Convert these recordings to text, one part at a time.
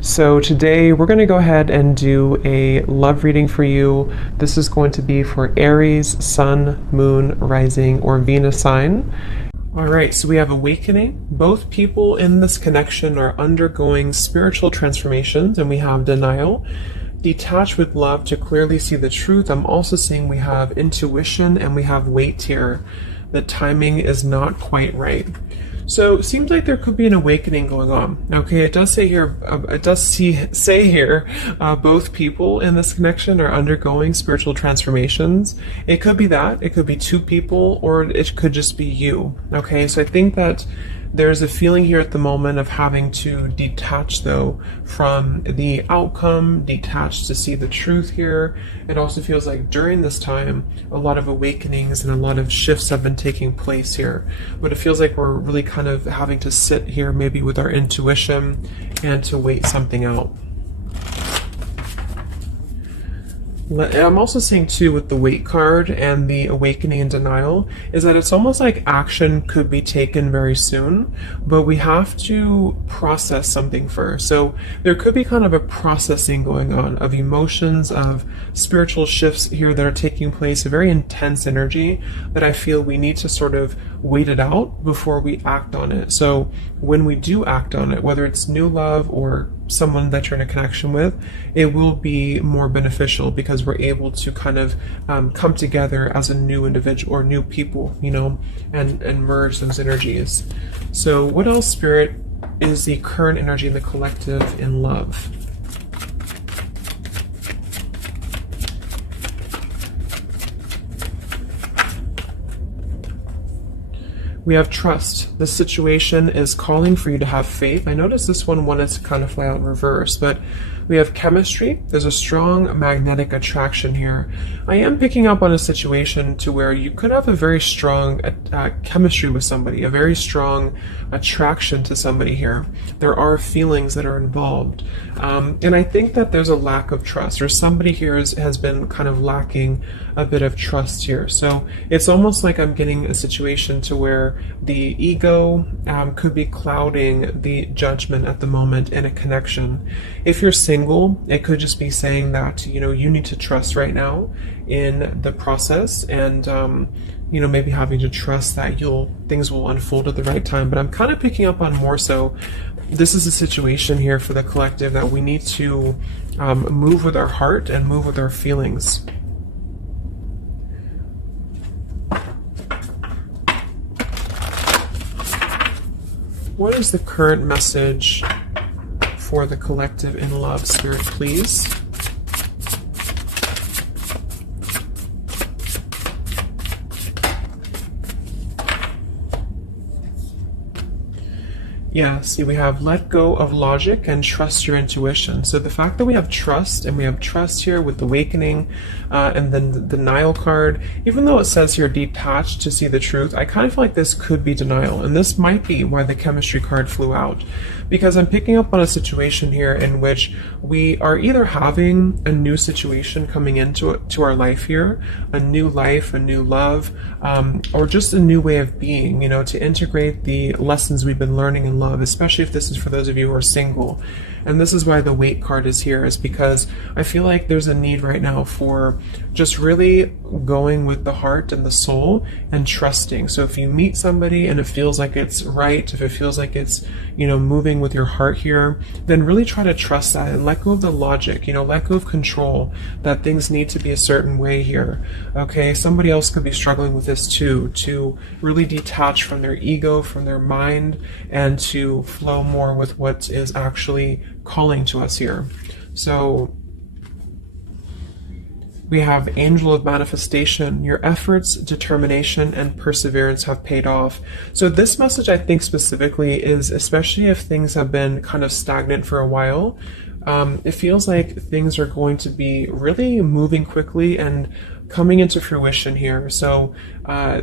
So today we're going to go ahead and do a love reading for you. This is going to be for Aries, Sun, Moon, Rising, or Venus sign. All right, so we have awakening. Both people in this connection are undergoing spiritual transformations, and we have denial. Detach with love to clearly see the truth. I'm also seeing we have intuition and we have weight here. The timing is not quite right. So it seems like there could be an awakening going on. Okay, it does say here, both people in this connection are undergoing spiritual transformations. It could be that, it could be two people, or it could just be you. Okay, so I think that there's a feeling here at the moment of having to detach, though, from the outcome, detach to see the truth here. It also feels like during this time, a lot of awakenings and a lot of shifts have been taking place here. But it feels like we're really kind of having to sit here maybe with our intuition and to wait something out. I'm also seeing too with the weight card and the awakening and denial is that it's almost like action could be taken very soon, but we have to process something first. So there could be kind of a processing going on of emotions, of spiritual shifts here that are taking place, a very intense energy that I feel we need to sort of wait it out before we act on it. So when we do act on it, whether it's new love or someone that you're in a connection with, it will be more beneficial because we're able to kind of come together as a new individual or new people, you know, and merge those energies. So what else, Spirit, is the current energy in the collective in love? We have trust. The situation is calling for you to have faith. I noticed this one wanted to kind of fly out in reverse, but we have chemistry. There's a strong magnetic attraction here. I am picking up on a situation to where you could have a very strong chemistry with somebody, a very strong attraction to somebody here. There are feelings that are involved. And I think that there's a lack of trust, or somebody here has been kind of lacking a bit of trust here. So it's almost like I'm getting a situation to where the ego could be clouding the judgment at the moment in a connection. If you're single, it could just be saying that, you know, you need to trust right now in the process, and you know, maybe having to trust that things will unfold at the right time. But I'm kind of picking up on more so this is a situation here for the collective that we need to move with our heart and move with our feelings. What is the current message for the collective in love, Spirit, please? Yeah, see, we have let go of logic and trust your intuition. So the fact that we have trust, and we have trust here with the awakening, and then the denial card, even though it says here detached to see the truth, I kind of feel like this could be denial. And this might be why the chemistry card flew out. Because I'm picking up on a situation here in which we are either having a new situation coming into our life here, a new life, a new love, or just a new way of being, you know, to integrate the lessons we've been learning in love, especially if this is for those of you who are single. And this is why the weight card is here, is because I feel like there's a need right now for just really going with the heart and the soul and trusting. So if you meet somebody and it feels like it's right, if it feels like it's, you know, moving with your heart here, then really try to trust that and let go of the logic, you know, let go of control, that things need to be a certain way here. Okay, somebody else could be struggling with this too, to really detach from their ego, from their mind, and to flow more with what is actually calling to us here. So we have Angel of Manifestation. Your efforts, determination, and perseverance have paid off. So this message, I think specifically, is especially if things have been kind of stagnant for a while, it feels like things are going to be really moving quickly and coming into fruition here. So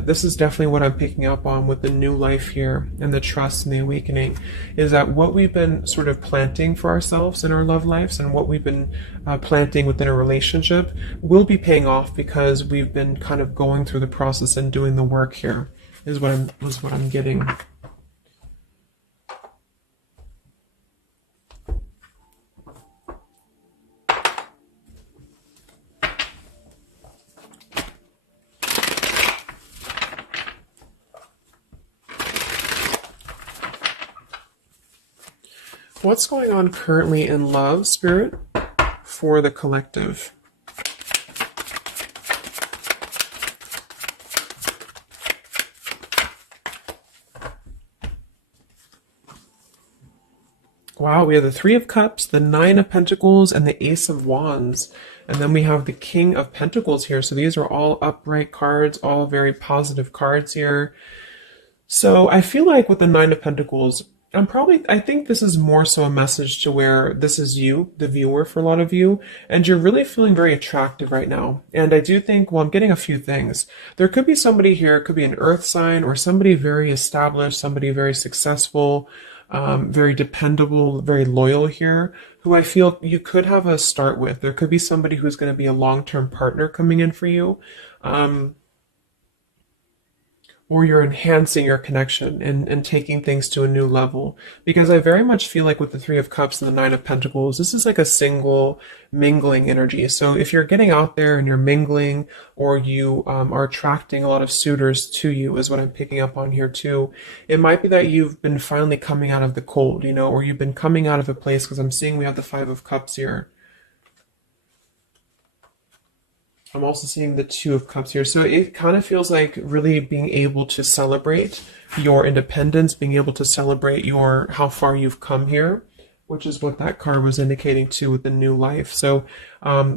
this is definitely what I'm picking up on with the new life here and the trust and the awakening, is that what we've been sort of planting for ourselves in our love lives and what we've been planting within a relationship will be paying off because we've been kind of going through the process and doing the work here, is what I'm getting. What's going on currently in love, Spirit, for the collective? Wow, we have the Three of Cups, the Nine of Pentacles, and the Ace of Wands. And then we have the King of Pentacles here. So these are all upright cards, all very positive cards here. So I feel like with the Nine of Pentacles, I think this is more so a message to where this is you, the viewer, for a lot of you, and you're really feeling very attractive right now. And I do think, well, I'm getting a few things. There could be somebody here, it could be an earth sign or somebody very established, somebody very successful, very dependable, very loyal here, who I feel you could have a start with. There could be somebody who's going to be a long-term partner coming in for you. Or you're enhancing your connection and taking things to a new level. Because I very much feel like with the Three of Cups and the Nine of Pentacles, this is like a single mingling energy. So if you're getting out there and you're mingling, or you are attracting a lot of suitors to you, is what I'm picking up on here too. It might be that you've been finally coming out of the cold, you know, or you've been coming out of a place, because I'm seeing we have the Five of Cups here. I'm also seeing the Two of Cups here. So it kind of feels like really being able to celebrate your independence, being able to celebrate your how far you've come here, which is what that card was indicating too with the new life. So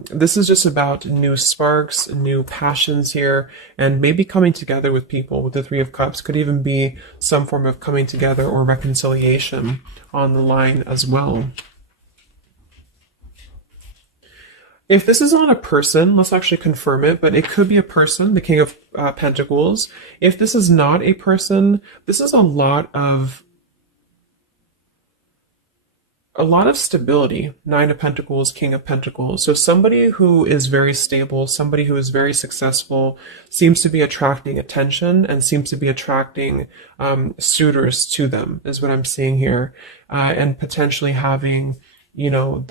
this is just about new sparks, new passions here, and maybe coming together with people with the Three of Cups. Could even be some form of coming together or reconciliation on the line as well. If this is not a person, let's actually confirm it, but it could be a person, the King of Pentacles. If this is not a person, this is a lot of stability. Nine of Pentacles, King of Pentacles. So somebody who is very stable, somebody who is very successful, seems to be attracting attention and seems to be attracting suitors to them, is what I'm seeing here. And potentially having, you know,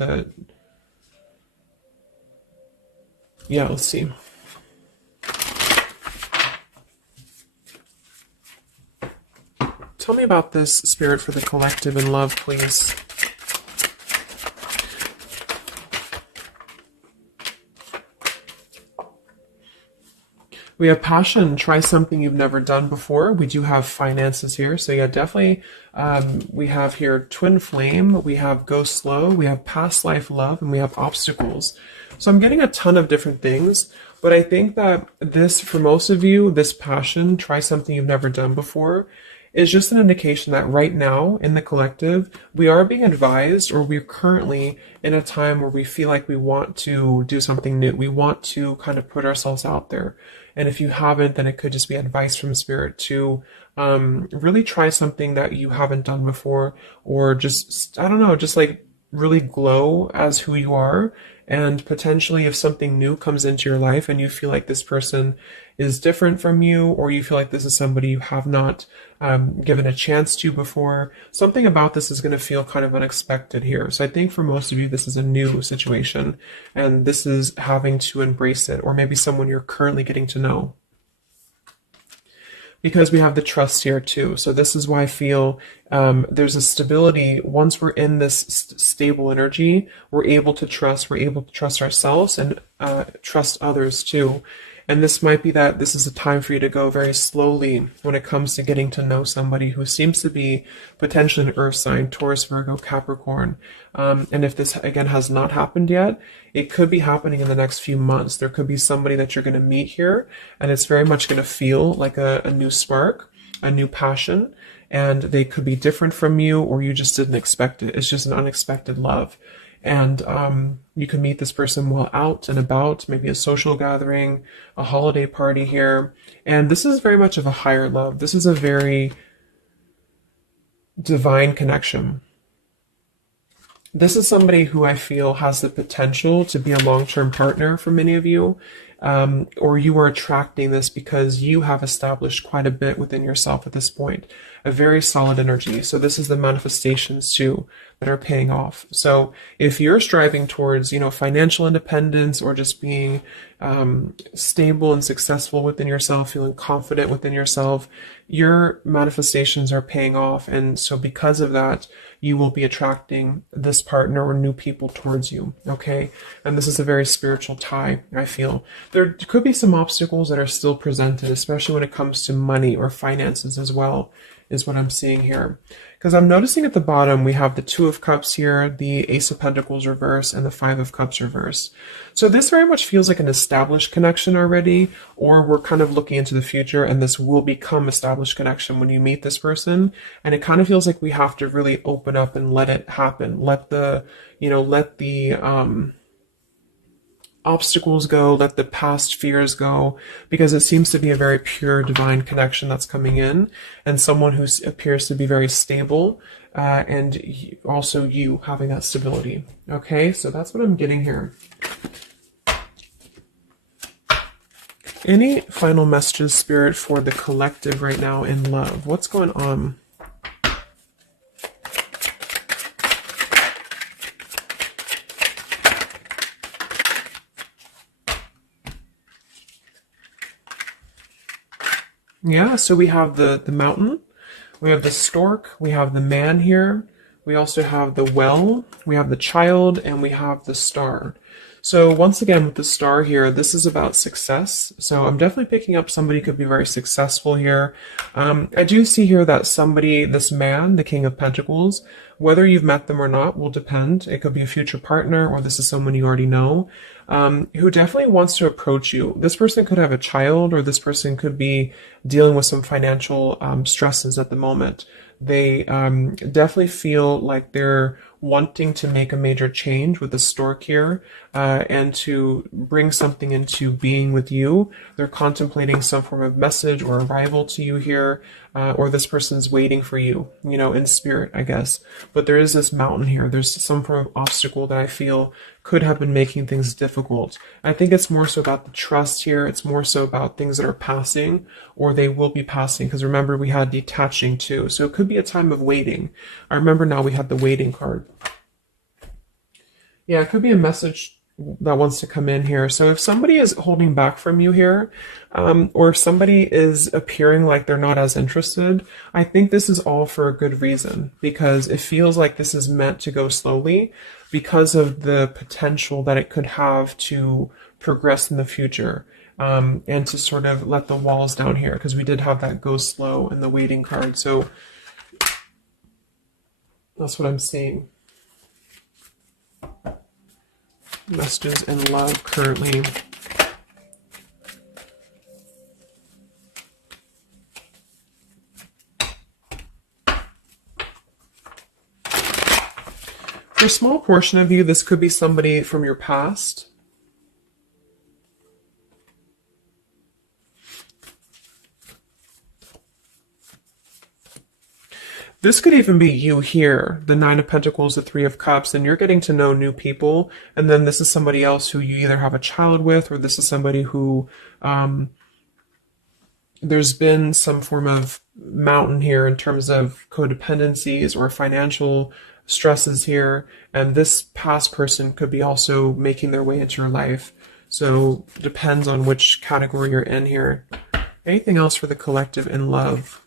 yeah, let's see. Tell me about this, Spirit, for the collective in love, please. We have passion. Try something you've never done before. We do have finances here. So yeah, definitely we have here twin flame. We have go slow. We have past life love. And we have obstacles. So I'm getting a ton of different things. But I think that this, for most of you, this passion, try something you've never done before, is just an indication that right now in the collective, we are being advised, or we're currently in a time where we feel like we want to do something new. We want to kind of put ourselves out there. And if you haven't, then it could just be advice from Spirit to really try something that you haven't done before, or just, I don't know, just like really glow as who you are. And potentially if something new comes into your life and you feel like this person is different from you, or you feel like this is somebody you have not given a chance to before, something about this is going to feel kind of unexpected here. So I think for most of you, this is a new situation, and this is having to embrace it, or maybe someone you're currently getting to know. Because we have the trust here too. So this is why I feel there's a stability. Once we're in this stable energy, we're able to trust ourselves and trust others too. And this might be that this is a time for you to go very slowly when it comes to getting to know somebody who seems to be potentially an earth sign, Taurus, Virgo, Capricorn. And if this, again, has not happened yet, it could be happening in the next few months. There could be somebody that you're going to meet here, and it's very much going to feel like a new spark, a new passion, and they could be different from you, or you just didn't expect it. It's just an unexpected love. And you can meet this person while out and about, maybe a social gathering, a holiday party here. And this is very much of a higher love. This is a very divine connection. This is somebody who I feel has the potential to be a long-term partner for many of you, or you are attracting this because you have established quite a bit within yourself at this point. a very solid energy. So this is the manifestations too that are paying off. So if you're striving towards, you know, financial independence or just being stable and successful within yourself, feeling confident within yourself, your manifestations are paying off. And so because of that, you will be attracting this partner or new people towards you. Okay. And this is a very spiritual tie, I feel. There could be some obstacles that are still presented, especially when it comes to money or finances as well, is what I'm seeing here. Because I'm noticing at the bottom, we have the Two of Cups here, the Ace of Pentacles reverse, and the Five of Cups reverse. So this very much feels like an established connection already, or we're kind of looking into the future, and this will become established connection when you meet this person. And it kind of feels like we have to really open up and let it happen. Let the, you know, let the, obstacles go, let the past fears go, because it seems to be a very pure divine connection that's coming in, and someone who appears to be very stable, and also you having that stability. Okay, so that's what I'm getting here. Any final messages, Spirit, for the collective right now in love? What's going on? Yeah, so we have the mountain, we have the stork, we have the man here, we also have the well, we have the child, and we have the star. So once again, with the star here, this is about success. So I'm definitely picking up somebody could be very successful here. I do see here that somebody, this man, the King of Pentacles, whether you've met them or not will depend. It could be a future partner, or this is someone you already know, who definitely wants to approach you. This person could have a child, or this person could be dealing with some financial stresses at the moment. They definitely feel like they're wanting to make a major change with the stork here, and to bring something into being with you. They're contemplating some form of message or arrival to you here, or this person's waiting for you, you know, in spirit, I guess. But there is this mountain here. There's some form of obstacle that I feel could have been making things difficult. I think it's more so about the trust here. It's more so about things that are passing, or they will be passing. Because remember, we had detaching too. So it could be a time of waiting. I remember now we had the waiting card. Yeah, it could be a message that wants to come in here. So if somebody is holding back from you here, or if somebody is appearing like they're not as interested, I think this is all for a good reason, because it feels like this is meant to go slowly because of the potential that it could have to progress in the future, and to sort of let the walls down here, because we did have that go slow in the waiting card. So that's what I'm seeing. Messages in love currently. For a small portion of you, this could be somebody from your past. This could even be you here, the Nine of Pentacles, the Three of Cups, and you're getting to know new people. And then this is somebody else who you either have a child with, or this is somebody who there's been some form of mountain here in terms of codependencies or financial stresses here. And this past person could be also making their way into your life. So it depends on which category you're in here. Anything else for the collective in love?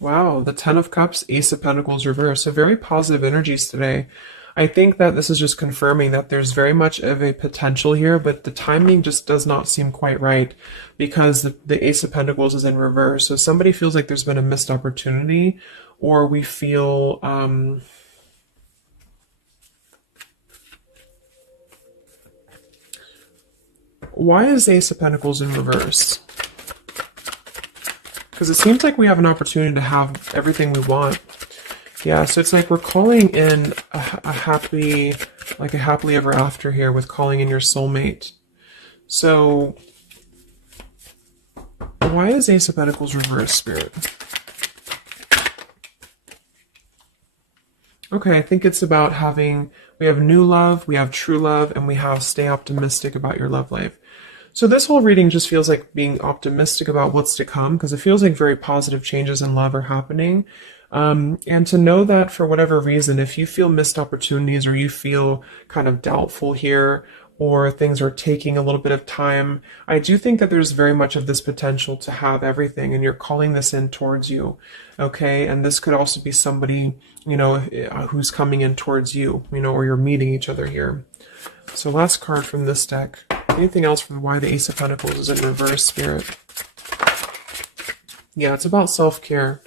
Wow, the Ten of Cups, Ace of Pentacles reverse. So very positive energies today. I think that this is just confirming that there's very much of a potential here, but the timing just does not seem quite right, because the Ace of Pentacles is in reverse. So somebody feels like there's been a missed opportunity, or we feel why is Ace of Pentacles in reverse? Because it seems like we have an opportunity to have everything we want. Yeah, so it's like we're calling in a happily ever after here, with calling in your soulmate. So why is Ace of Pentacles reverse, Spirit? Okay, I think it's about having, we have new love, we have true love, and we have stay optimistic about your love life. So this whole reading just feels like being optimistic about what's to come, because it feels like very positive changes in love are happening. And to know that for whatever reason, if you feel missed opportunities or you feel kind of doubtful here, or things are taking a little bit of time, I do think that there's very much of this potential to have everything, and you're calling this in towards you. Okay, and this could also be somebody, who's coming in towards you, or you're meeting each other here. So last card from this deck. Anything else from why the Ace of Pentacles is in reverse, Spirit? Yeah, it's about self-care.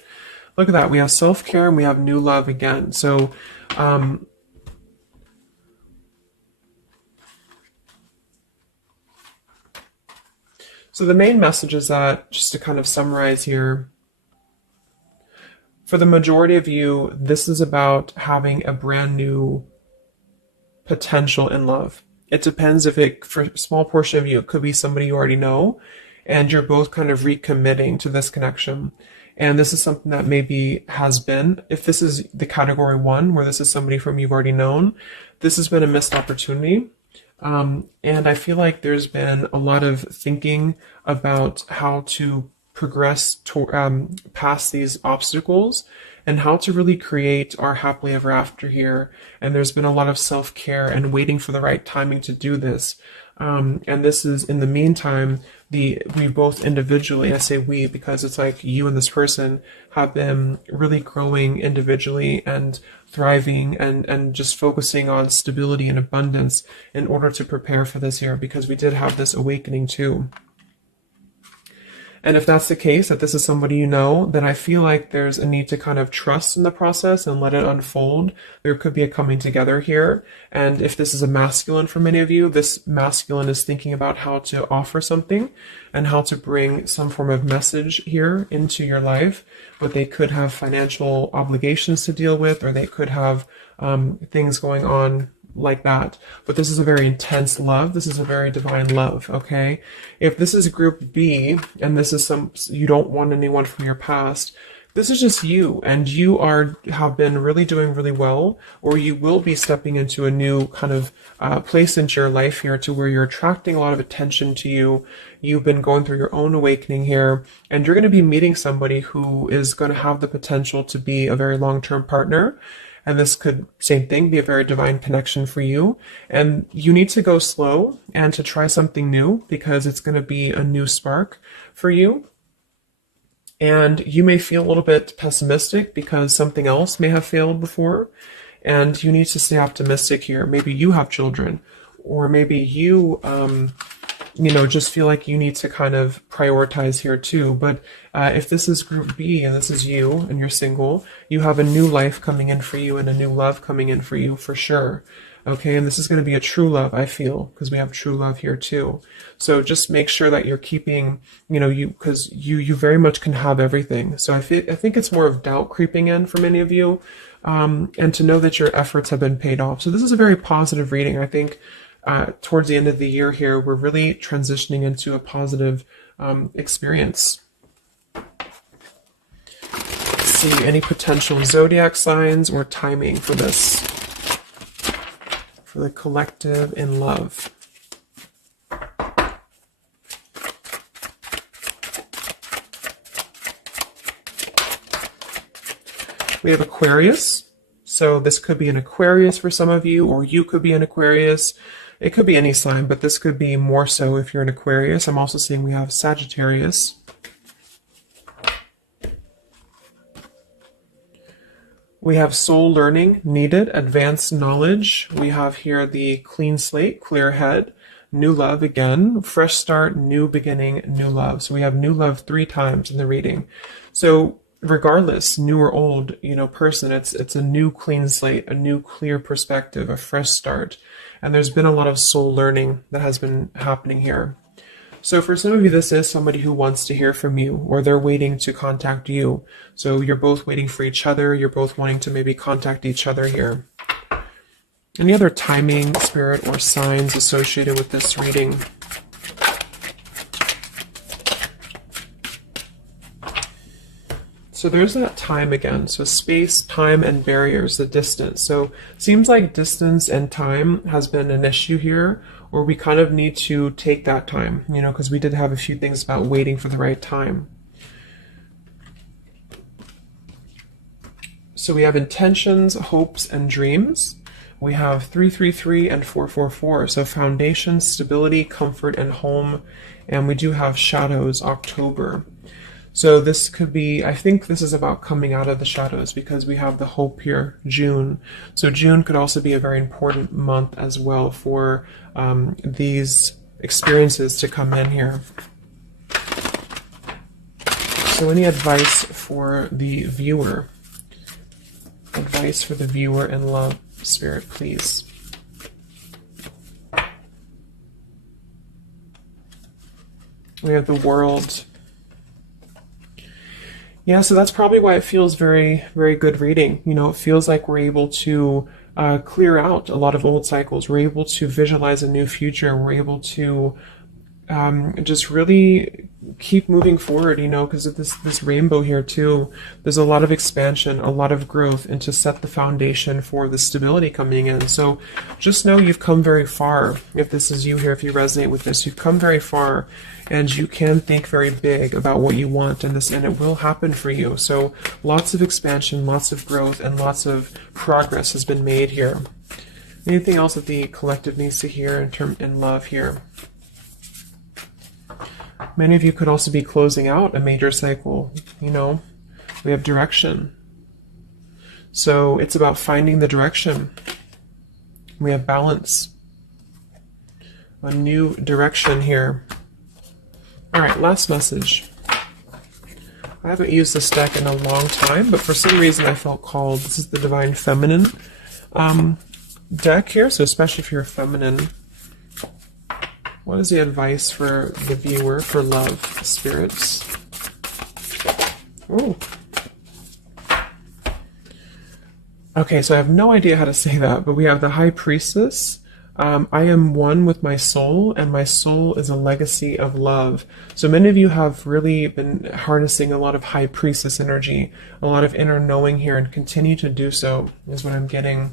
Look at that. We have self-care and we have new love again. So, so the main message is that, just to kind of summarize here, for the majority of you, this is about having a brand new potential in love. It depends if it, for a small portion of you, it could be somebody you already know, and you're both kind of recommitting to this connection. And this is something that maybe has been, if this is the category 1, where this is somebody from you've already known, this has been a missed opportunity. And I feel like there's been a lot of thinking about how to progress past these obstacles and how to really create our happily ever after here. And there's been a lot of self-care and waiting for the right timing to do this. And this is, in the meantime, we both individually, I say we because it's like you and this person have been really growing individually and thriving and just focusing on stability and abundance in order to prepare for this year, because we did have this awakening too. And if that's the case, that this is somebody you know, then I feel like there's a need to kind of trust in the process and let it unfold. There could be a coming together here. And if this is a masculine for many of you, this masculine is thinking about how to offer something and how to bring some form of message here into your life. But they could have financial obligations to deal with, or they could have things going on like that. But this is a very intense love. This is a very divine love, okay? If this is group B and this is you don't want anyone from your past, this is just you, and you have been really doing really well, or you will be stepping into a new kind of place into your life here, to where you're attracting a lot of attention to you. You've been going through your own awakening here, and you're going to be meeting somebody who is going to have the potential to be a very long-term partner. And this could, same thing, be a very divine connection for you. And you need to go slow and to try something new, because it's going to be a new spark for you. And you may feel a little bit pessimistic because something else may have failed before. And you need to stay optimistic here. Maybe you have children, or maybe you, just feel like you need to kind of prioritize here too. But if this is group B and this is you and you're single, you have a new life coming in for you and a new love coming in for you for sure. Okay, and this is going to be a true love, I feel, because we have true love here too. So just make sure that you're keeping, because you very much can have everything. So I think it's more of doubt creeping in for many of you, and to know that your efforts have been paid off. So this is a very positive reading. I think towards the end of the year here, we're really transitioning into a positive experience. Let's see, any potential zodiac signs or timing for this, for the collective in love. We have Aquarius. So this could be an Aquarius for some of you, or you could be an Aquarius. It could be any sign, but this could be more so if you're an Aquarius. I'm also seeing we have Sagittarius. We have soul learning needed, advanced knowledge. We have here the clean slate, clear head, new love again, fresh start, new beginning, new love. So we have new love 3 times in the reading. So regardless, new or old, person, it's a new clean slate, a new clear perspective, a fresh start. And there's been a lot of soul learning that has been happening here. So for some of you, this is somebody who wants to hear from you, or they're waiting to contact you. So you're both waiting for each other. You're both wanting to maybe contact each other here. Any other timing, spirit, or signs associated with this reading? So there's that time again. So space, time, and barriers, the distance. So seems like distance and time has been an issue here, or we kind of need to take that time, you know, because we did have a few things about waiting for the right time. So we have intentions, hopes, and dreams. We have 333 and 444. So foundation, stability, comfort, and home. And we do have shadows, October. So this could be, I think this is about coming out of the shadows, because we have the hope here, June. So June could also be a very important month as well for these experiences to come in here. So any advice for the viewer? Advice for the viewer in love, Spirit, please. We have the World. Yeah, so that's probably why it feels very, very good reading. You know, it feels like we're able to clear out a lot of old cycles. We're able to visualize a new future. We're able to just really keep moving forward, you know, because of this rainbow here too. There's a lot of expansion, a lot of growth, and to set the foundation for the stability coming in. So just know you've come very far. If this is you here, if you resonate with this, you've come very far, and you can think very big about what you want in this, and it will happen for you. So lots of expansion, lots of growth, and lots of progress has been made here. Anything else that the collective needs to hear in love here? Many of you could also be closing out a major cycle. You know, we have direction. So it's about finding the direction. We have balance. A new direction here. All right, last message. I haven't used this deck in a long time, but for some reason I felt called. This is the Divine Feminine deck here, so especially if you're feminine. What is the advice for the viewer for love, spirits? Ooh. Okay, so I have no idea how to say that, but we have the High Priestess. I am one with my soul, and my soul is a legacy of love. So many of you have really been harnessing a lot of High Priestess energy, a lot of inner knowing here, and continue to do so, is what I'm getting.